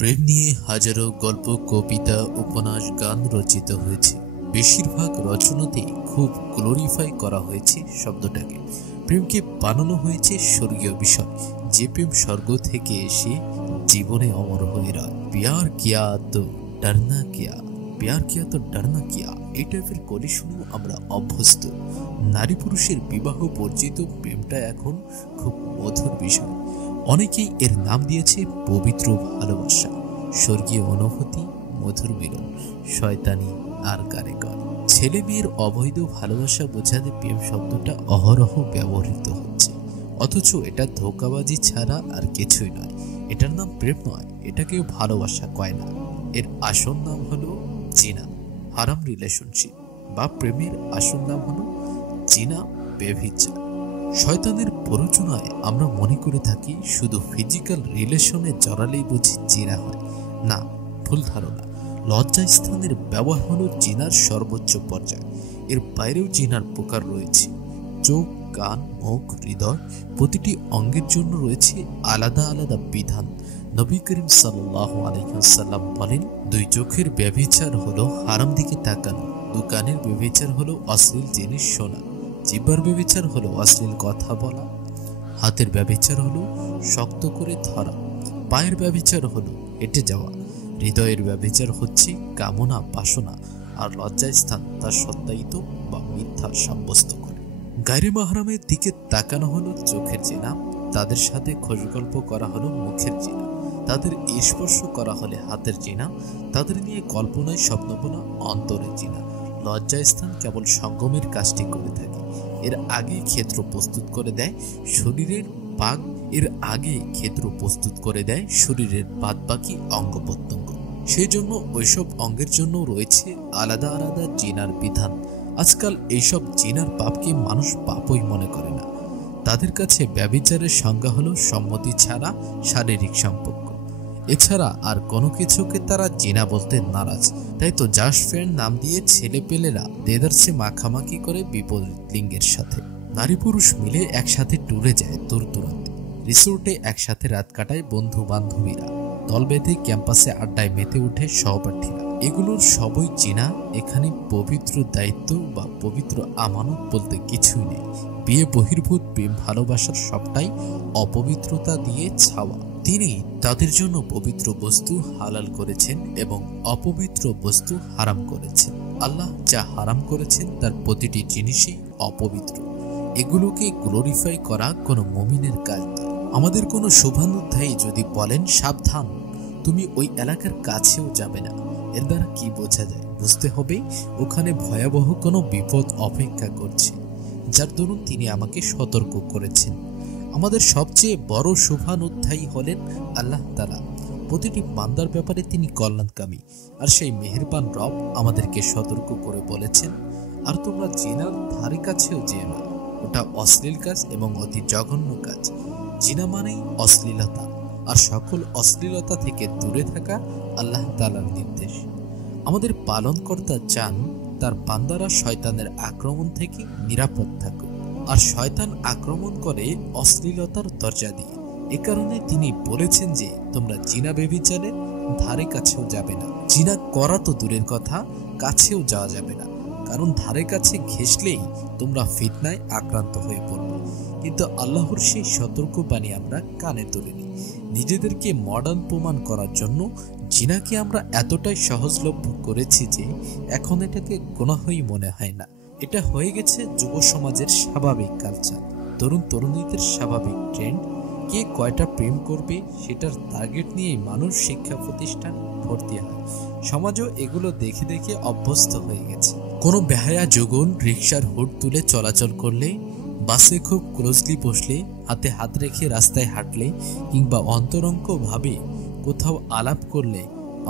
প্রেম নিয়ে হাজারো গল্প, কবিতা, উপন্যাস, গান রচিত হয়েছে। বেশিরভাগ রচনাতেই খুব গ্লোরিফাই করা হয়েছে শব্দটাকে। প্রেমকে বানানো হয়েছে স্বর্গীয় বিষয়, যে প্রেম স্বর্গ থেকে এসে জীবনে অমর হয়ে রয়। প্যার কিয়া তো ডরনা কিয়া, প্যার কিয়া তো ডরনা কিয়া, এই টাইপের করে শুনেও আমরা অভ্যস্ত। নারী পুরুষের বিবাহ বর্জিত প্রেমটা এখন খুব মধুর বিষয়। অনেকেই এর নাম দিয়েছে পবিত্র ভালোবাসা, স্বর্গীয় অনুভূতি, মধুর মিলন, শয়তানি আর কারে কয়। ছেলে মেয়ের অবৈধ ভালোবাসা বোঝাতে প্রেম শব্দটা অহরহ ব্যবহৃত হচ্ছে, অথচ এটা ধোঁকাবাজি ছাড়া আর কিছুই নয়। এটার নাম প্রেম নয়, এটাকেও ভালোবাসা কয় না। এর আসল নাম হলো জিনা, হারাম রিলেশনশিপ, বা প্রেমের আসল নাম হলো জিনা, ব্যভিচার। শয়তানের প্ররোচনায় আমরা মনে করে থাকি শুধু ফিজিক্যাল রিলেশনে জড়ালেই বুঝি জিনা হয়। না, ভুল ধারণা। লজ্জাস্থানের ব্যবহার হলো জিনার সর্বোচ্চ পর্যায়। এর বাইরেও জিনার প্রকার রয়েছে। চোখ, কান, মুখ, হৃদয়, প্রতিটি অঙ্গের জন্য রয়েছে আলাদা আলাদা বিধান। নবী করিম সাল্লাল্লাহু আলাইহি ওয়াসাল্লাম বলেন, দুই চোখের ব্যভিচার হলো হারাম দিকে তাকানো, দু কানের ব্যভিচার হলো অশ্লীল জিনিস শোনা, জিহ্বার ব্যভিচার হলো অশ্লীল কথা বলা, হাতের ব্যভিচার হলো শক্ত করে ধরা, পায়ের ব্যভিচার হলো হেঁটে যাওয়া, হৃদয়ের ব্যভিচার হচ্ছে কামনা, বাসনা আর লজ্জাস্থান তার সত্যায়িত বা মিথ্যা সাব্যস্ত করে। গায়রে মাহরামের দিকে তাকানো হলো চোখের জিনা, তাদের সাথে খোঁজগল্প করা হলো মুখের জিনা, তাদের স্পর্শ করা হলে হাতের জিনা, তাদের নিয়ে কল্পনায় স্বপ্নপনা অন্তরের জিনা। লজ্জাস্থান কেবল সঙ্গমের কাজটি করে থাকে। এর আগে ক্ষেত্র প্রস্তুত করে দেয় শরীরের বাঘ, এর আগে ক্ষেত্র প্রস্তুত করে দেয় শরীরের বাদ বাকি অঙ্গ প্রত্যঙ্গ। সেই জন্য ওইসব অঙ্গের জন্য রয়েছে আলাদা আলাদা জিনার বিধান। আজকাল এইসব জিনার পাপকে মানুষ পাপই মনে করে না। তাদের কাছে ব্যভিচারের সংজ্ঞা হলো সম্মতি ছাড়া শারীরিক সম্পর্ক। এছাড়া আর কোনো কিছুকে তারা জিনা বলতে নারাজ। তাই তো জাস্ট ফ্রেন্ড নাম দিয়ে ছেলে পেলেরা দেদারসে মাখামাখি করে বিপরীত লিঙ্গের সাথে। নারী পুরুষ মিলে একসাথে ট্যুরে যায় দূর দূরান্তে, রিসোর্টে একসাথে রাত কাটায় বন্ধু বান্ধবীরা, দল বেঁধে ক্যাম্পাসে আড্ডায় মেতে ওঠে সহপাঠীরা। এগুলোর সবই জিনা। এখানে পবিত্র দায়িত্ব বা পবিত্র আমানত বলতে কিছুই নেই। বিয়ে বহির্ভূত প্রেম ভালোবাসার সবটাই অপবিত্রতা দিয়ে ছাওয়া। তিনি তাদের জন্য পবিত্র বস্তু হালাল করেছেন এবং অপবিত্র বস্তু হারাম করেছেন। আল্লাহ যা হারাম করেছেন তার প্রতিটি জিনিসই অপবিত্র। এগুলোকে গ্লোরিফাই করা কোনো মুমিনের কাজ নয়। আমাদের কোনো শুভানুধ্যায়ী যদি বলেন সাবধান, তুমি ওই এলাকার কাছেও যাবে না, এর দ্বারা কি বোঝা যায়? বুঝতে হবে ওখানে ভয়াবহ কোনো বিপদ অপেক্ষা করছে, যার দরুন তিনি আমাকে সতর্ক করেছেন। আমাদের সবচেয়ে বড় শুভানুধ্যায়ী হলেন আল্লাহ তাআলা। প্রতিটি বান্দার ব্যাপারে তিনি কল্যাণকামী, আর সেই মেহেরবান রব আমাদেরকে সতর্ক করে বলেছেন, আর তোমরা জিনার ধারে কাছেও যেও না, ওটা অশ্লীল কাজ এবং অতি জঘন্য কাজ। জিনা মানেই অশ্লীলতা, আর সকল অশ্লীলতা থেকে দূরে থাকা আল্লাহ তাআলার নির্দেশ। আমাদের পালনকর্তা চান তার বান্দারা শয়তানের আক্রমণ থেকে নিরাপদ থাকুক, আর শয়তান আক্রমণ করে অশ্লীলতার দরজা দিয়ে। এ কারণে তিনি বলেছেন যে তোমরা জিনা ব্যভিচারের ধারে কাছেও যাবে না। জিনা করা তো দূরের কথা, কাছেও যাওয়া যাবে না, কারণ ধারে কাছে ঘেঁষলেই তোমরা ফিতনায় আক্রান্ত হয়ে পড়বে। কিন্তু আল্লাহর সেই সতর্কবাণী আমরা কানে তুলিনি। নিজেদেরকে মডার্ন প্রমাণ করার জন্য জিনাকে আমরা এতটাই সহজলভ্য করেছি যে এখন এটাকে গুনাহই মনে হয় না। এটা হয়ে গেছে যুব সমাজের স্বাভাবিক কালচার, তরুণ তরুণীদের স্বাভাবিক ট্রেন্ড। কে কয়টা প্রেম করবে সেটার টার্গেট নিয়েই মানুষ শিক্ষা প্রতিষ্ঠান ভর্তি হয়। সমাজও এগুলো দেখে দেখে অভ্যস্ত হয়ে গেছে। কোনো বেহায়া যুগল রিকশার হুড তুলে চলাচল করলে, বাসে খুব ক্লোজলি বসলে, হাতে হাত রেখে রাস্তায় হাঁটলে, কিংবা অন্তরঙ্গভাবে কোথাও আলাপ করলে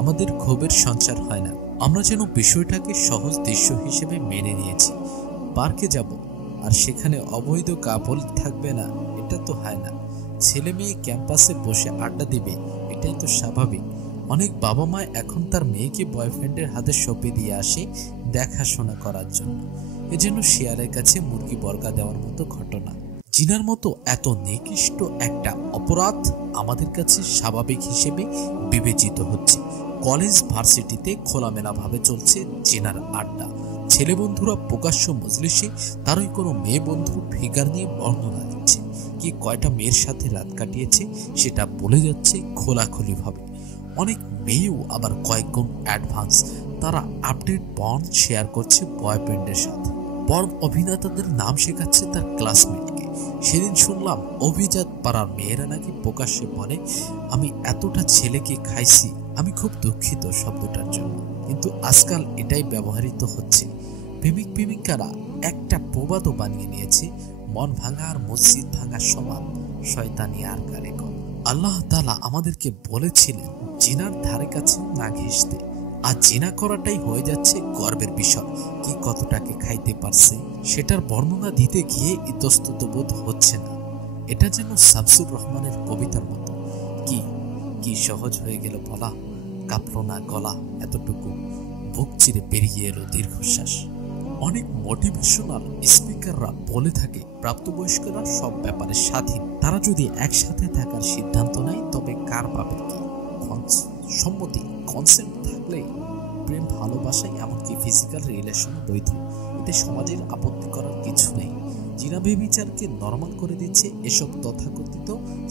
আমাদের ক্ষোভের সঞ্চার হয় না। আমরা যেন বিষয়টাকে সহজ দৃশ্য হিসেবে মেনে নিয়েছি। পার্কে যাব আর সেখানে অবৈধ কাপল থাকবে না, এটা তো হয় না। ছেলে মেয়ে ক্যাম্পাসে বসে আড্ডা দিবে, এটাই তো স্বাভাবিক। অনেক বাবা মা এখন তার মেয়েকে বয়ফ্রেন্ডের হাতে সঁপে দিয়ে আসে দেখাশোনা করার জন্য। এজন্য শিয়ালের কাছে মুরগি বর্গা দেওয়ার মতো ঘটনা। জিনার মতো এত নিকৃষ্ট একটা অপরাধ আমাদের কাছে স্বাভাবিক হিসেবে বিবেচিত হচ্ছে। কলেজ ভার্সিটিতে খোলামেলাভাবে চলছে জিনার আড্ডা। ছেলে বন্ধুরা প্রকাশ্য মজলিসে তারই কোনো মেয়ে বন্ধুর ফিগার নিয়ে বর্ণনা দিচ্ছে, কি কয়টা মেয়ের সাথে রাত কাটিয়েছে সেটা বলে যাচ্ছে খোলাখুলিভাবে। অনেক মেয়েও আবার কয়েক গুণ অ্যাডভান্স, তারা আপডেট বন্ড শেয়ার করছে বয়ফ্রেন্ডের সাথে। পর্ব অভিনেতাদের নাম শেখাচ্ছে তার ক্লাসমেটকে। সেদিন শুনলাম অভিজাত পাড়ার মেয়েরা নাকি প্রকাশ্যে বলে, আমি এতটা ছেলেকে খাইছি। আমি খুব দুঃখিত শব্দটার জন্য, কিন্তু আজকাল এটাই ব্যবহৃত হচ্ছে। প্রেমিক প্রেমিকারা একটা প্রবাদও বানিয়ে নিয়েছে, মন ভাঙা আর মসজিদ ভাঙা সমান, শয়তানি আর কারে কল। আল্লাহ তাআলা আমাদেরকে বলেছিলেন জিনার ধারে কাছে না ঘেঁষতে, আর জিনা করাটাই হয়ে যাচ্ছে গর্বের বিষয়। কি কতটাকে খাইতে পারছে সেটার বর্ণনা দিতে গিয়ে ইতস্তত বোধ হচ্ছে না। এটা যেন শামসুর রহমানের কবিতার মতো, কি কি সহজ হয়ে গেল বলা, কাঁপলো না গলা, এতটুকু বুক চিরে বেরিয়ে এলো দীর্ঘশ্বাস। অনেক মোটিভেশনাল স্পিকাররা বলে থাকে প্রাপ্তবয়স্করা সব ব্যাপারে স্বাধীন, তারা যদি একসাথে থাকার সিদ্ধান্ত নেয় তবে কার পাবে কি সম্মতি, কনসেন্ট থাকলে প্রেম, ভালোবাসায় এমনকি ফিজিক্যাল রিলেশন বৈধ। এতে সমাজের আপত্তি করার কিছু নেই। জিনা বেবিচারকে নরমাল করে দিচ্ছে এসব তথাকথিত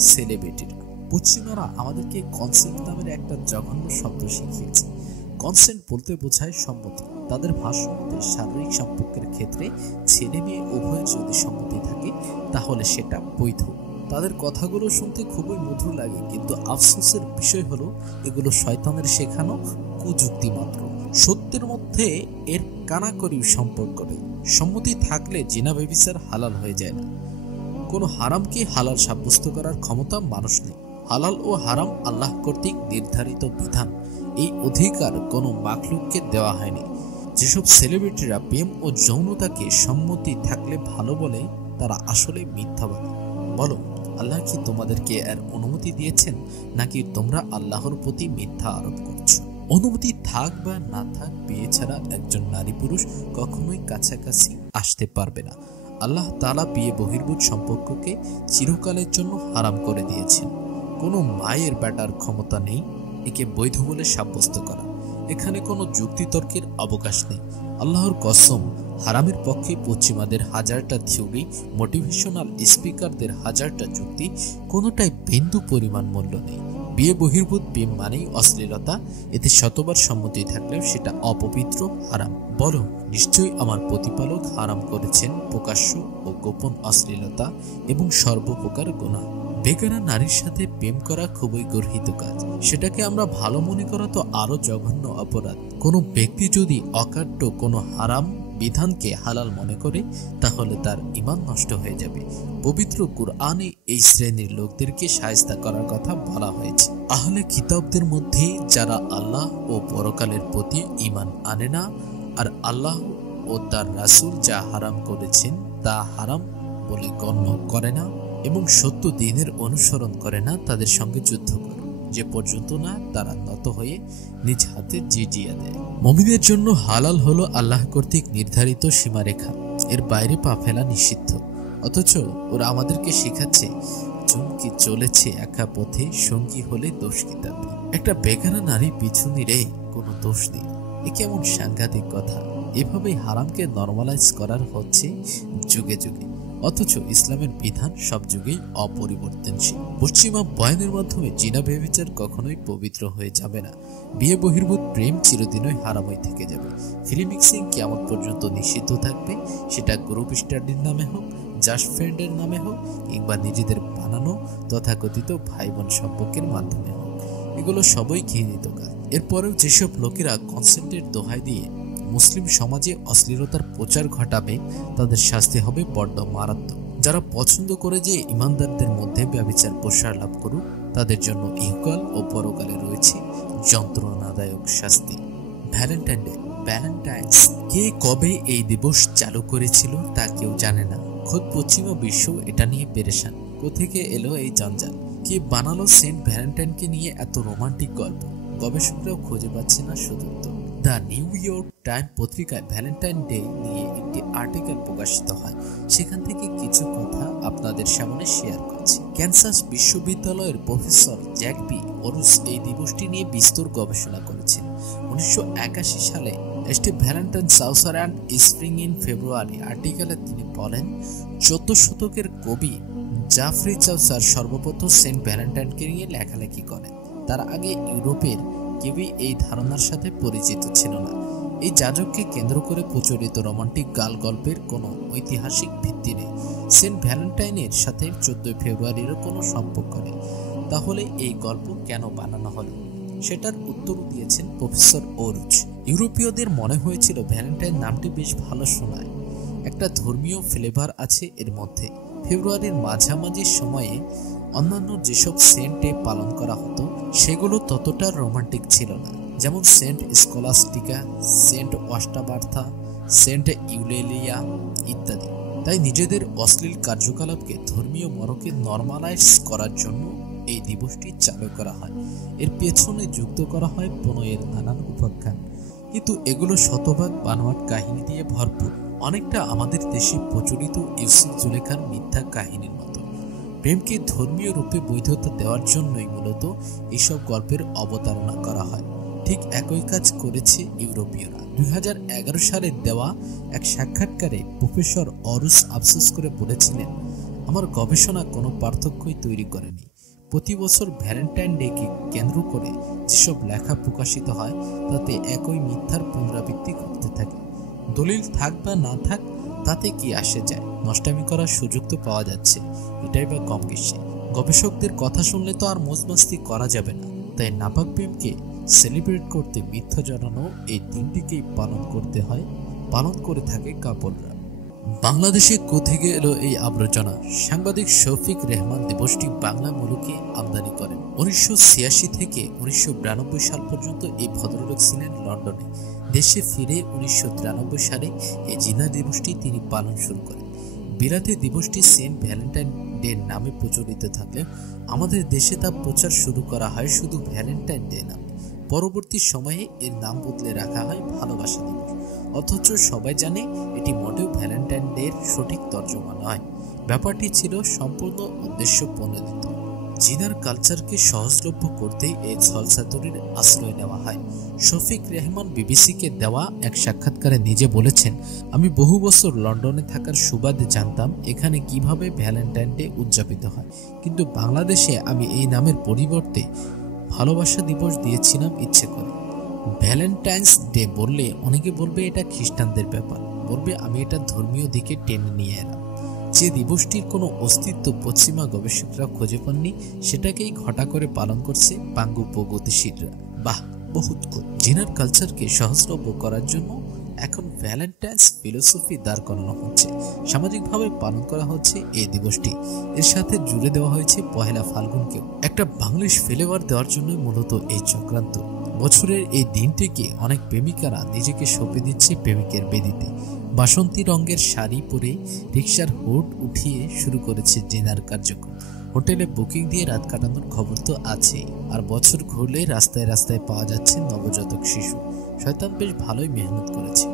সেলিব্রিটিরা। পশ্চিমারা আমাদেরকে কনসেন্ট নামের একটা জঘন্য শব্দ শিখিয়েছে। কনসেন্ট বলতে বোঝায় সম্মতি। তাদের ভাষ্য মতে শারীরিক সম্পর্কের ক্ষেত্রে ছেলে মেয়ে উভয়ের যদি সম্মতি থাকে তাহলে সেটা বৈধ। তাদের কথাগুলো শুনতে খুবই মধুর লাগে, কিন্তু আফসোসের বিষয় হলো এগুলো শয়তানের শেখানো কুযুক্তি মাত্র। সত্যের মধ্যে এর কানাকড়ি সম্পর্ক নেই। সম্মতি থাকলে জিনা ব্যভিচার হালাল হয়ে যায় না। কোনো হারামকে হালাল সাব্যস্ত করার ক্ষমতা মানুষ নেই। হালাল ও হারাম আল্লাহ কর্তৃক নির্ধারিত বিধান, এই অধিকার কোনো মাখলুককে দেওয়া হয়নি। যেসব সেলিব্রিটিরা প্রেম ও যৌনতাকে সম্মতি থাকলে ভালো বলে, তারা আসলে মিথ্যাবাদী। বলো, আল্লাহ কি তোমাদেরকে এর অনুমতি দিয়েছেন, নাকি তোমরা আল্লাহর প্রতি মিথ্যা আরোপ করছো? অনুমতি থাক বা না থাক, বিয়ে ছাড়া একজন নারী পুরুষ কখনোই কাছাকাছি আসতে পারবে না। আল্লাহ তাআলা বিয়ে বহির্ভূত সম্পর্ককে চিরকালের জন্য হারাম করে দিয়েছেন। কোনো মায়ের বেটার ক্ষমতা নেই একে বৈধ বলে সাব্যস্ত করা। এখানে কোনো যুক্তিতর্কের অবকাশ নেই। আল্লাহর কসম, হারামের পক্ষে পশ্চিমাদের হাজারটা থিওরি, মোটিভেশনাল স্পিকারদের হাজারটা যুক্তি, কোনোটাই বিন্দু পরিমাণ মূল্য নেই। বিয়ে বহির্ভূত প্রেম মানেই অশ্লীলতা। এতে শতবার সম্মতি থাকলেও সেটা অপবিত্র, হারাম। বলো, নিশ্চয়ই আমার প্রতিপালক হারাম করেছেন প্রকাশ্য ও গোপন অশ্লীলতা এবং সর্বপ্রকার গুনাহ। বেগানা নারীর সাথে প্রেম করা খুবই গর্হিত কাজ। সেটাকে আমরা ভালো মনে করা তো আরো জঘন্য অপরাধ। কোনো ব্যক্তি যদি অকাট্য কোনো হারাম বিধানকে হালাল মনে করে, তাহলে তার ঈমান নষ্ট হয়ে যাবে। পবিত্র কুরআনে এই শ্রেণীর লোকদেরকে শায়েস্তা করার কথা বলা হয়েছে। আহলে কিতাবদের মধ্যে যারা আল্লাহ ও পরকালের প্রতি ঈমান আনে না, আর আল্লাহ ও তার রাসূল যা হারাম করেছেন তা হারাম বলে গণ্য করে না এবং সত্য দ্বীনের অনুসরণ করে না, তাদের সঙ্গে যুদ্ধ করো, যে পর্যন্ত না তারা নত হয়ে নিজ হাতে জিজিয়া দেয়। মুমিনদের জন্য হালাল হলো আল্লাহ কর্তৃক নির্ধারিত সীমারেখা, এর বাইরে পা ফেলা নিষিদ্ধ। অথচ ওরা আমাদেরকে শেখাচ্ছে চমকে চলেছে একা পথে, সঙ্গী হলে দোষ কি তাতে? একটা বেগানা নারী পিছু নিলে কোনো দোষ নেই। এ কেমন সাংঘাতিক কথা! এভাবেই হারামকে নরমালাইজ করার হচ্ছে যুগে যুগে। অথচ ইসলামের বিধান সব যুগেই অপরিবর্তনশীল। পশ্চিমা বয়ানের মাধ্যমে জিনা ব্যভিচার কখনোই পবিত্র হয়ে যাবে না। বিয়ে বহির্ভূত প্রেম চিরদিনই হারামই থেকে যাবে। ফ্রি মিক্সিং কিয়ামত পর্যন্ত নিষিদ্ধ থাকবে, সেটা গ্রুপ স্টাডির নামে হোক, জাস্ট ফ্রেন্ডের নামে হোক, কিংবা নিজেদের বানানো তথাকথিত ভাই বোন সম্পর্কের মাধ্যমে হোক। এগুলো সবই ঘৃণিত কাজ। এরপরেও যেসব লোকেরা কনসেন্টের দোহাই দিয়ে মুসলিম সমাজে অশ্লীলতার প্রচার ঘটাবে, তাদের শাস্তি হবে বড্ড মারাত্মক। যারা পছন্দ করে যে ইমানদারদের মধ্যে ব্যভিচার প্রসার লাভ করুক, তাদের জন্য ইহকাল ও পরকালে রয়েছে যন্ত্রণাদায়ক শাস্তি। ভ্যালেন্টাইন ডে, ভ্যালেন্টাইন্স কে কবে এই দিবস চালু করেছিল তা কেউ জানে না। খোদ পশ্চিমা বিশ্ব এটা নিয়ে পেরেশান। কোথেকে এলো এই জঞ্জাল? কে বানালো সেন্ট ভ্যালেন্টাইনকে নিয়ে এত রোমান্টিক গল্প? গবেষকরাও খুঁজে পাচ্ছে না সদুত্তর। দ্য নিউ ইয়র্ক টাইম পত্রিকায় ভ্যালেন্টাইন ডে নিয়ে একটি একটি আর্টিকেল প্রকাশিত হয়, সেখান থেকে কিছু কথা আপনাদের সামনে শেয়ার করছি। ক্যানসাস বিশ্ববিদ্যালয়ের প্রফেসর জ্যাকবি ওরুস এই দিবসটি নিয়ে বিস্তর গবেষণা করেছেন। 1981 সালে Steve Valentine saucer and spring in February আর্টিকেলে তিনি বলেন, 14 শতকের কবি জাফরি চাউসার সর্বপ্রথম সেন্ট ভ্যালেন্টাইনকে নিয়ে লেখালেখি করেন। তার আগে ইউরোপের কেউই এই ধারণার সাথে পরিচিত ছিল না। এই যাজককে কেন্দ্র করে প্রচলিত রোমান্টিক গাল গল্পের কোনো ঐতিহাসিক ভিত্তি নেই। সেন্ট ভ্যালেন্টাইনের সাথে 14 ফেব্রুয়ারিরও কোনো সম্পর্ক নেই। তাহলে এই গল্প কেন বানানো হলো, সেটার উত্তর দিয়েছেন প্রফেসর ওরুচ। ইউরোপীয়দের মনে হয়েছিল ভ্যালেন্টাইন নামটি বেশ ভালো শোনায়, একটা ধর্মীয় ফ্লেভার আছে এর মধ্যে। ফেব্রুয়ারির মাঝামাঝি সময়ে অন্যান্য যেসব সেন্ট ডে পালন করা হতো সেগুলো ততটা রোমান্টিক ছিল না, যেমন সেন্ট স্কলাস্টিকা, সেন্ট অষ্টাবার্থা, সেন্ট ইউলেলিয়া ইত্যাদি। তাই নিজেদের অশ্লীল কার্যকলাপকে ধর্মীয় মরকে নর্মালাইজ করার জন্য এই দিবসটি চালু করা হয়। এর পেছনে যুক্ত করা হয় প্রণয়ের নানান উপাখ্যান, কিন্তু এগুলো শতভাগ বানোয়াট কাহিনী দিয়ে ভরপুর, অনেকটা আমাদের দেশে প্রচলিত ইউসুফ জুলেখার মিথ্যা কাহিনীর মতো। প্রেমকে ধর্মীয় রূপে বৈধতা দেওয়ার জন্যই মূলত এইসব গল্পের অবতারণা করা হয়। ঠিক একই কাজ করেছে ইউরোপীয়রা। 2011 সালে দেওয়া এক সাক্ষাৎকারে প্রফেসর অরুস আফসোস করে বলেছিলেন, আমার গবেষণা কোনো পার্থক্যই তৈরি করেনি। প্রতি বছর ভ্যালেন্টাইন ডেকে কেন্দ্র করে যেসব লেখা প্রকাশিত হয় তাতে একই মিথ্যার পুনরাবৃত্তি ঘটতে থাকে। দলিল থাক বা না থাক তাতে কি আসে যায়, নষ্টামি করার সুযোগ তো পাওয়া যাচ্ছে, এটাই বা কম কিসে। গবেষকদের কথা শুনলে তো আর মজমাস্তি করা যাবে না, তাই নাপাক প্রেমকে সেলিব্রেট করতে মিথ্যা জানানো এই দিনটিকেই পালন করে থাকে কাপড়রা। বাংলাদেশে কোথেকে এলো এই আবর্জনা? সাংবাদিক শফিক রেহমান দিবসটি বাংলা মুলুকে আমদানি করেন। 1986 থেকে 1992 সাল পর্যন্ত এই ভদ্রলোক ছিলেন লন্ডনে। দেশে ফিরে 1993 সালে এই জিনা দিবসটি তিনি পালন শুরু করেন। বিলাতে দিবসটি সেন্ট ভ্যালেন্টাইন ডে নামে প্রচলিত থাকলে আমাদের দেশে তা প্রচার শুরু করা হয় শুধু ভ্যালেন্টাইন ডে নামে। পরবর্তী সময়ে এর নাম বদলে রাখা হয় ভালোবাসা দিবস, অথচ সবাই জানে এটি মোটেও ভ্যালেন্টাইন ডে এর সঠিক তর্জমা নয়। ব্যাপারটি ছিল সম্পূর্ণ উদ্দেশ্য প্রণোদিত। জিনার কালচারকে সহজলভ্য করতে এই ছলচাতুরির আশ্রয় নেওয়া হয়। শফিক রেহমান বিবিসিকে দেওয়া এক সাক্ষাৎকারে নিজে বলেছেন, আমি বহু বছর লন্ডনে থাকার সুবাদে জানতাম এখানে কিভাবে ভ্যালেন্টাইন ডে উদযাপিত হয়, কিন্তু বাংলাদেশে আমি এই নামের পরিবর্তে ভালোবাসা দিবস দিয়েছিলাম ইচ্ছে করে। ভ্যালেন্টাইন্স ডে বললে অনেকে বলবে এটা খ্রিস্টানদের ব্যাপার, বলবে আমি এটা ধর্মীয় দিকে টেনে নিয়ে এলাম। যে দিবসটির কোনো অস্তিত্ব পশ্চিমা গবেষকরা খুঁজে পাননি সেটাকেই ঘটা করে পালন করছে পাঙ্গু প্রগতিশীলরা। বাহ, বহুত জিনার কালচারকে সহজলভ্য করার জন্য এখন ভ্যালেন্টাইন্স ফিলোসফি দাঁড় করানো হচ্ছে, সামাজিকভাবে পালন করা হচ্ছে এই দিবসটি। এর সাথে জুড়ে দেওয়া হয়েছে পহেলা ফাল্গুনকেও। একটা বাংলিশ ফ্লেভার দেওয়ার জন্য মূলত এই চক্রান্ত। বছরের এই দিনটিকে অনেক প্রেমিকারা নিজেকে সঁপে দিচ্ছে প্রেমিকের বেদিতে। বাসন্তী রঙের শাড়ি পরে রিকশার হুড উঠিয়ে শুরু করেছে ডিনার কার্যক্রম। হোটেলে বুকিং দিয়ে রাত কাটানোর খবর তো আছেই, আর বছর ঘুরলে রাস্তায় রাস্তায় পাওয়া যাচ্ছে নবজাতক শিশু। শয়তান বেশ ভালোই মেহনত করেছে।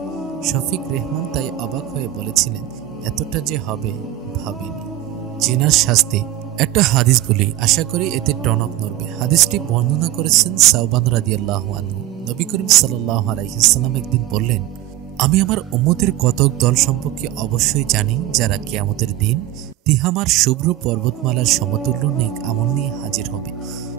শফিক রেহমান তাই অবাক হয়ে বলেছিলেন, এতটা যে হবে ভাবিনি। জিনার শাস্তি একটা হাদিস বলি, আশা করি এতে টনক নড়বে। হাদিসটি বর্ণনা করেছেন সাওবান রাদিয়াল্লাহু আনহু। নবী করিম সাল্লাল্লাহু আলাইহি ওয়াসাল্লাম একদিন বললেন, আমি আমার উম্মতের কতক দল সম্পর্কে অবশ্যই জানি যারা কিয়ামতের দিন তিহামার শুভ্র পর্বতমালার সমতুল্য নেক আমল নিয়ে হাজির হবে,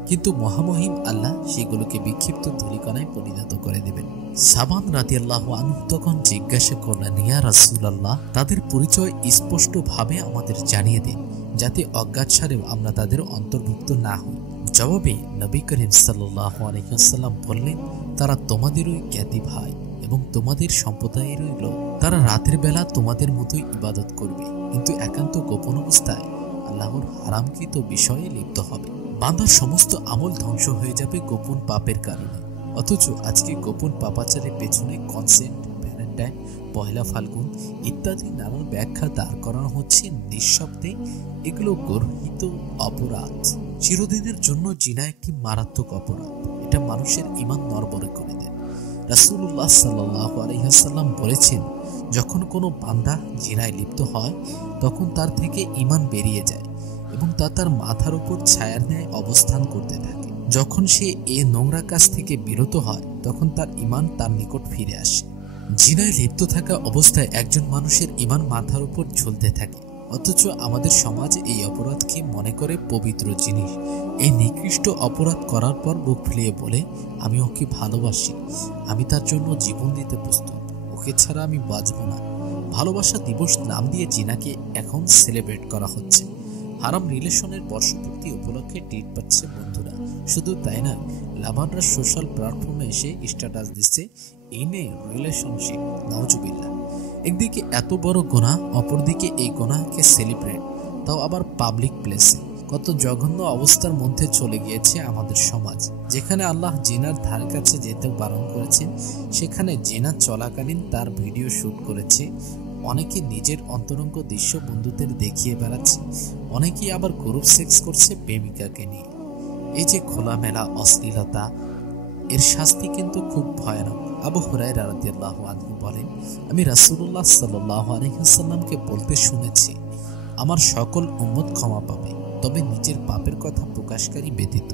কিন্তু মহামহিম আল্লাহ সেগুলোকে বিক্ষিপ্ত ধূলিকণায় পরিণত করে দেবেন। সাবান রাদিয়াল্লাহু আনহু তখন জিজ্ঞাসা করলেন, ইয়া রাসূলুল্লাহ, তাদের পরিচয় স্পষ্টভাবে আমাদের জানিয়ে দিন, যাতে অজ্ঞাতসারেও আমরা তাদের অন্তর্ভুক্ত না হই। জবাবে নবী করিম সাল্লাল্লাহু আলাইহি ওয়াসাল্লাম বললেন, তারা তোমাদেরই জ্ঞাতি ভাই এবং তোমাদের সম্প্রদায়েরই লোক। তারা রাতের বেলা তোমাদের মতোই ইবাদত করবে, কিন্তু একান্ত গোপন অবস্থায় আল্লাহর হারামকৃত বিষয়ে লিপ্ত হবে। বান্দার সমস্ত আমল ধ্বংস হয়ে যাবে গোপন পাপের কারণে। অথচ আজকে গোপন পাপাচারের পেছনে কনসেন্ট, ভ্যালেন্টাইন, পহেলা ফাল্গুন ইত্যাদি নানান ব্যাখ্যা দাঁড় করানো হচ্ছে নিঃশব্দে। এগুলো গর্হিত অপরাধ। চিরদিনের জন্য জিনা একটি মারাত্মক অপরাধ। এটা মানুষের ঈমান নড়বড়ে করে দেয়। রাসূলুল্লাহ সাল্লাল্লাহু আলাইহি ওয়াসাল্লাম বলেছেন, যখন কোনো বান্দা জিনায় লিপ্ত হয় তখন তার থেকে ঈমান বেরিয়ে যায় এবং তা তার মাথার উপর ছায়ার ন্যায় অবস্থান করতে থাকে। যখন সে এ নোংরা কাজ থেকে বিরত হয় তখন তার ঈমান তার নিকট ফিরে আসে। জিনায় লিপ্ত থাকা অবস্থায় একজন মানুষের ঈমান মাথার উপর ঝুলতে থাকে, অথচ আমাদের সমাজ এই অপরাধকে মনে করে পবিত্র জিনিস। এই নিকৃষ্ট অপরাধ করার পর বুক ফুলিয়ে বলে, আমি ওকে ভালোবাসি, আমি তার জন্য জীবন দিতে প্রস্তুত, ওকে ছাড়া আমি বাঁচব না। ভালোবাসা দিবস নাম দিয়ে জিনাকে এখন সেলিব্রেট করা হচ্ছে। হারাম রিলেশনের বর্ষপূর্তি উপলক্ষে ট্রিট পাচ্ছে বন্ধুরা। শুধু তাই না, লাভাররা সোশ্যাল প্ল্যাটফর্মে এসে স্ট্যাটাস দিচ্ছে ইন এ রিলেশনশিপ। নাউজুবিল্লাহ। একদিকে এত বড় গুনাহ, অপরদিকে এই গুনাহকে সেলিব্রেট, তাও আবার পাবলিক প্লেসে। কত জঘন্য অবস্থার মধ্যে চলে গিয়েছে আমাদের সমাজ। যেখানে আল্লাহ জিনার ধার কাছে যেতে বারণ করেছেন, সেখানে জিনা চলাকালীন তার ভিডিও শুট করেছে। অনেকে নিজের অন্তরঙ্গ দৃশ্য বন্ধুদের দেখিয়ে বেড়াচ্ছে, অনেকেই আবার গ্রুপ সেক্স করছে প্রেমিকাকে নিয়ে। এই যে খোলামেলা অশ্লীলতা, এর শাস্তি কিন্তু খুব ভয়ানক। আবু হুরায়রা রাদিয়াল্লাহু আনহু বলেন, আমি রাসূলুল্লাহ সাল্লাল্লাহু আলাইহি ওয়াসাল্লামকে বলতে শুনেছি, আমার সকল উম্মত ক্ষমা পাবে, তবে নিজের পাপের কথা প্রকাশকারী ব্যতীত।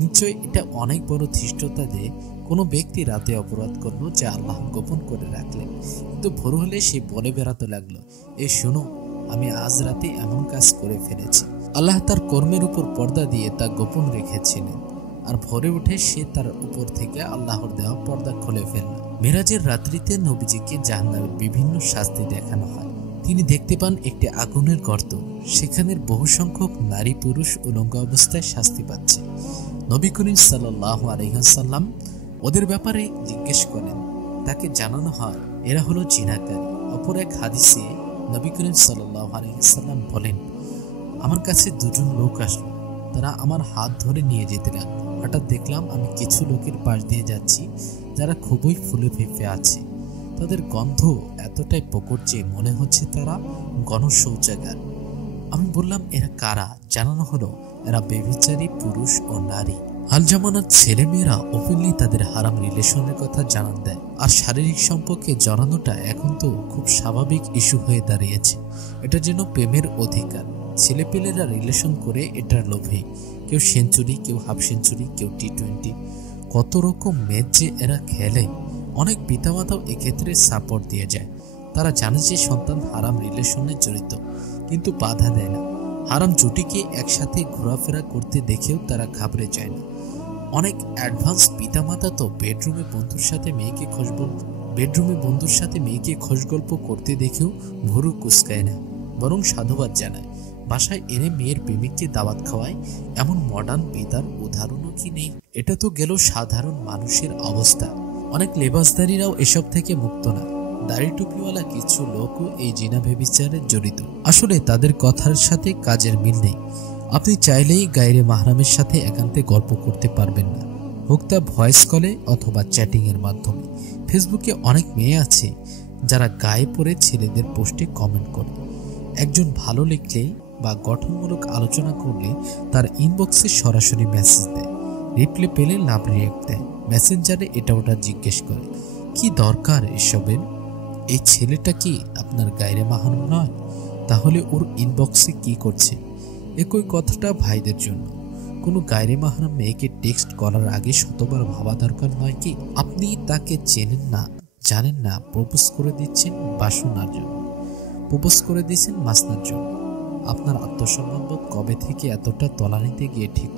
নিশ্চয় এটা অনেক বড় ধৃষ্টতা যে কোনো ব্যক্তি রাতে অপরাধ করলো যা আল্লাহ গোপন করে রাখলেন, কিন্তু ভোর হলে সে বলে বেড়াতে লাগলো, এ শোনো, আমি আজ রাতে এমন কাজ করে ফেলেছি। আল্লাহ তার কর্মের উপর পর্দা দিয়ে তা গোপন রেখেছিলেন, আর ভোরে উঠে সে তার উপর থেকে আল্লাহর দেওয়া পর্দা খুলে ফেলল। মেরাজের রাত্রিতে নবীজিকে জাহান্নামের বিভিন্ন শাস্তি দেখানো হয়। তিনি দেখতে পান একটি আগুনের গর্ত, সেখানের বহু সংখ্যক নারী পুরুষ উলঙ্গ অবস্থায় শাস্তি পাচ্ছে। নবী করিম সাল্লাল্লাহু আলাইহি ওয়াসাল্লাম ওদের ব্যাপারে জিজ্ঞেস করেন, তাকে জানানো হয় এরা হলো জিনাকারী। অপর এক হাদিসে নবী করিম সাল্লাল্লাহু আলাইহি ওয়াসাল্লাম বলেন, আমার কাছে দুজন লোক আসলো, তারা আমার হাত ধরে নিয়ে যেতে লাগলো। হঠাৎ দেখলাম আমি কিছু লোকের পাশ দিয়ে যাচ্ছি যারা খুবই ফুলে ফেঁপে আছে। তাদের গন্ধ এতটাই প্রকট যে মনে হচ্ছে তারা গণশৌচাগার। আমি বললাম, এরা কারা? জানানো হলো এরা ব্যভিচারী পুরুষ ও নারী। হাল জামানার ছেলেমেয়েরা ওপেনলি তাদের হারাম রিলেশনের কথা জানান দেয়, আর শারীরিক সম্পর্কে জানানোটা এখন তো খুব স্বাভাবিক ইস্যু হয়ে দাঁড়িয়েছে। এটা যেন প্রেমের অধিকার। ছেলেপেলেরা রিলেশন করে এটার লোভে, কেউ সেঞ্চুরি, কেউ হাফ সেঞ্চুরি, কেউ টি-20। কত রকম ম্যাচ যে এরা খেলে। অনেক পিতামাতাও এক্ষেত্রে সাপোর্ট দিয়ে যায়। তারা জানে যে সন্তান হারাম রিলেশনে জড়িত, কিন্তু বাধা দেয় না। হারাম জুটিকে একসাথে ঘোরাফেরা করতে দেখেও তারা ঘাবড়ে যায় না। অনেক অ্যাডভান্স পিতামাতা তো বেডরুমে বন্ধুর সাথে মেয়েকে খোশগল্প করতে দেখেও ভুরু কুঁচকায় না, বরং সাধুবাদ জানায়। বাসায় এনে মেয়ের প্রেমিককে দাওয়াত খাওয়ায়। এমন মডার্ন পিতার উদাহরণও কি নেই? এটা তো গেল সাধারণ মানুষের অবস্থা। অনেক লেবাসদারীরাও এসব থেকে মুক্ত না। দাড়ি টুপিওয়ালা কিছু লোকও এই জিনা ব্যভিচারে জড়িত। আসলে তাদের কথার সাথে কাজের মিল নেই। আপনি চাইলেই গায়রে মাহরামের সাথে একান্তে গল্প করতে পারবেন না, হোক তা ভয়েস কলে অথবা চ্যাটিং এর মাধ্যমে। ফেসবুকে অনেক মেয়ে আছে যারা গায়ে পড়ে ছেলেদের পোস্টে কমেন্ট করে। একজন ভালো লিখলে বা গঠনমূলক আলোচনা করলে তার ইনবক্সে সরাসরি মেসেজ দেয়, রিপ্লাই পেলে লাভ রিয়েক্ট দেয়, মেসেঞ্জারে এটা ওটা জিজ্ঞেস করে। কি দরকার এসবের? এই ছেলেটা কি আপনার গায়রে মাহরাম নয়? তাহলে ওর ইনবক্সে কি করছে? একই কথাটা ভাইদের জন্য। কোনো গায়রে মাহরাম মেয়েকে টেক্সট করার আগে শতবার ভাবা দরকার নয় কি? আপনি তাকে চেনেন না, জানেন না, প্রপোজ করে দিচ্ছেন বাসনার জন্য, প্রপোজ করে দিচ্ছেন মাসনার জন্য। আপনার আত্মসম্মানবোধ কবে থেকে এতটা তলানিতে গিয়ে ঠিক?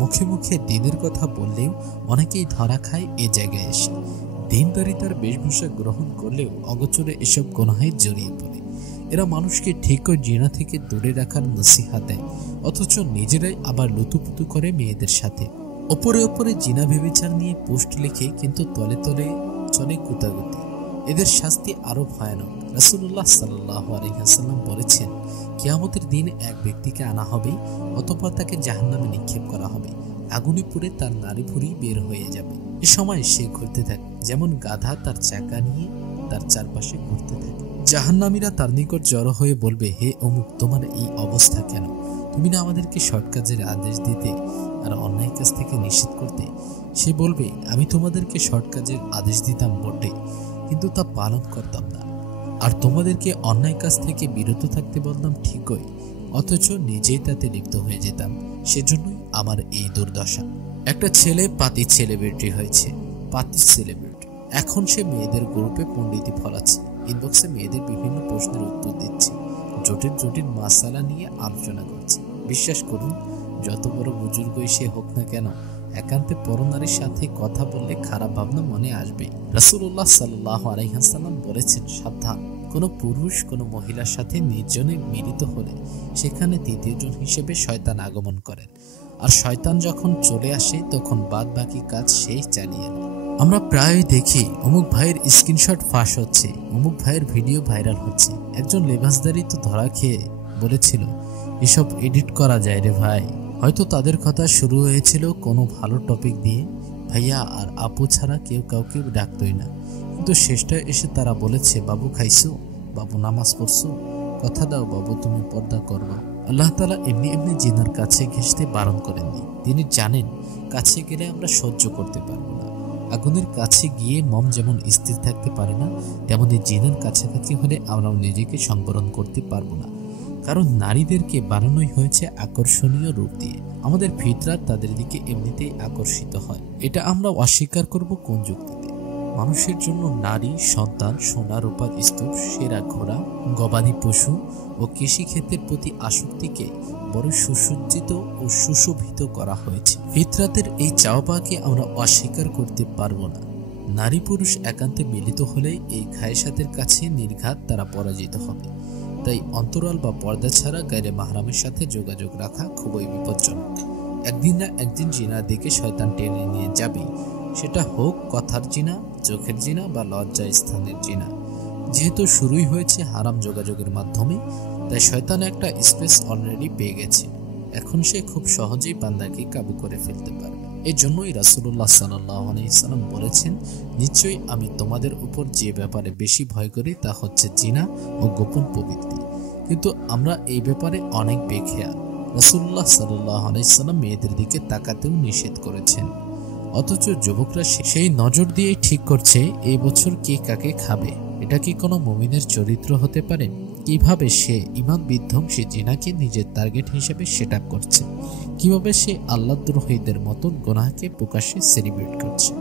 মুখে মুখে দিনের কথা বললেও অনেকেই ধরা খায় এ জায়গায় এসে। দিনদারিতার বেশভূষা গ্রহণ করলেও অগোচরে এসব গুনাহে জড়িয়ে পড়ে। এরা মানুষকে ঠিক ও জিনা থেকে দূরে রাখার নসিহত দেয়, অথচ নিজেরাই আবার লুতুপুতু করে মেয়েদের সাথে। ওপরে ওপরে জিনা ব্যভিচার নিয়ে পোস্ট লিখে কিন্তু তলে তলে চলে কুতাগুতি। এদের শাস্তি আরো ভয়ানক। রাসূলুল্লাহ সাল্লাল্লাহু আলাইহি ওয়াসাল্লাম বলেছেন, কিয়ামতের দিন এক ব্যক্তিকে আনা হবে, অতঃপর তাকে জাহান্নামে নিক্ষেপ করা হবে। আগুনে পুড়ে তার নাড়ি ভুঁড়ি বের হয়ে যাবে। এ সময় সে ঘুরতে থাকে যেমন গাধা তার চাকা নিয়ে তার চারপাশে ঘুরতে থাকে। জাহান্নামীরা তার নিকট জড়ো হয়ে বলবে, হে অমুক, তোমার এই অবস্থা কেন? তুমি না আমাদেরকে সৎ কাজের আদেশ দিতে আর অন্যায় কাজ থেকে নিষেধ করতে? সে বলবে, আমি তোমাদেরকে সৎ কাজের আদেশ দিতাম বটে, কিন্তু তা পালন করতাম না। আর তোমাদেরকে অন্যায় কাজ থেকে বিরত থাকতে বললাম ঠিকই, অথচ নিজেই তাতে লিপ্ত হয়ে যেতাম। সেজন্যই আমার এই দুর্দশা। একটা ছেলে পাতি সেলিব্রিটি হয়েছে, পাতি সেলিব্রিটি। এখন সে মেয়েদের গ্রুপে পণ্ডিতি ফলাচ্ছে, ইনবক্সে মেয়েদের বিভিন্ন প্রশ্নের উত্তর দিচ্ছে, জটিল জটিল মাসালা নিয়ে আলোচনা করছে। বিশ্বাস করুন, যত বড় বুজুর্গই সে হোক না কেন, একান্তে পরনারীর সাথে কথা বললে খারাপ ভাবনা মনে আসবে। রাসূলুল্লাহ সাল্লাল্লাহু আলাইহি ওয়াসাল্লাম বলেছেন, সাবধান, কোনো পুরুষ কোনো মহিলার সাথে নির্জনে মিলিত হলে সেখানে তৃতীয়জন হিসেবে শয়তান আগমন করেন, আর শয়তান যখন চলে আসে তখন বাদ বাকি কাজ সেই চালিয়ে নেয়। আমরা প্রায়ই দেখি অমুক ভাইয়ের স্ক্রিনশট ফাঁস হচ্ছে, অমুক ভাইয়ের ভিডিও ভাইরাল হচ্ছে। একজন লেবাসদারি তো ধরা খেয়ে বলেছিল, এসব এডিট করা যায় রে ভাই। হয়তো তাদের কথা শুরু হয়েছিল কোনো ভালো টপিক দিয়ে, ভাইয়া আর আপু ছাড়া কেউ কাউকে ডাকতই না, কিন্তু শেষটায় এসে তারা বলেছে, বাবু খাইছো, বাবু নামাজ পড়ছো, কথা দাও বাবু তুমি পর্দা করবা। আল্লাহ তাআলা এমনি এমনি জিনার কাছে ঘেঁষতে বারণ করেননি। তিনি জানেন কাছে গেলে আমরা সহ্য করতে পারবো না। আগুনের কাছে গিয়ে মম যেমন স্থির থাকতে পারে না, তেমনি জিনের কাছাকাছি হলে আমরাও নিজেকে সংবরণ করতে পারবো না। কারণ নারীদেরকে বানানোই হয়েছে আকর্ষণীয় রূপ দিয়ে। আমাদের ফিতরাত তাদের দিকে এমনিতেই আকর্ষিত হয়। এটা আমরা অস্বীকার করব কোন যুক্তিতে? মানুষের জন্য নারী, সন্তান, সোনা রূপার স্তূপ, সেরা ঘোড়া, গবাদি পশু ও কৃষিক্ষেত্রের প্রতি আসক্তিকে বড় সুসজ্জিত ও সুশোভিত করা হয়েছে। ফিতরাতের এই চাওয়াকে আমরা অস্বীকার করতে পারবো না। নারী পুরুষ একান্তে মিলিত হলেই এই খায়েশাতের কাছে নির্ঘাত তারা পরাজিত হবে। তাই অন্তরাল বা পর্দা ছাড়া গায়রে মাহরামের সাথে যোগাযোগ রাখা খুবই বিপজ্জনক। একদিন না একদিন জিনার দিকে শয়তান টেনে নিয়ে যাবেই, সেটা হোক কথার জিনা, চোখের জিনা বা লজ্জা স্থানের জিনা। যেহেতু শুরুই হয়েছে হারাম যোগাযোগের মাধ্যমে, তাই শয়তান একটা স্পেস অলরেডি পেয়ে গেছে। এখন সে খুব সহজেই বান্দাকে কাবু করে ফেলতে পারবে। এই জন্যই রাসূলুল্লাহ সাল্লাল্লাহু আলাইহি ওয়াসাল্লাম বলেছেন, নিশ্চয়ই আমি তোমাদের উপর যে ব্যাপারে বেশি ভয় করি তা হচ্ছে জিনা ও গোপন প্রবৃত্তি। কিন্তু আমরা এই ব্যাপারে অনেক বেখেয়াল। রাসূলুল্লাহ সাল্লাল্লাহু আলাইহি ওয়াসাল্লাম মেয়েদের দিকে তাকাতেও নিষেধ করেছেন, অথচ যুবকরা সেই নজর দিয়েই ঠিক করছে এই বছর কে কাকে খাবে। এটা কি কোনো মুমিনের চরিত্র হতে পারে? কিভাবে সে ঈমান বিধ্বংসী জিনাকে নিজের টার্গেট হিসেবে সেট আপ করছে, কিভাবে সে আল্লাহদ্রোহীদের মতন গুনাহকে প্রকাশ্যে সেলিব্রেট করছে।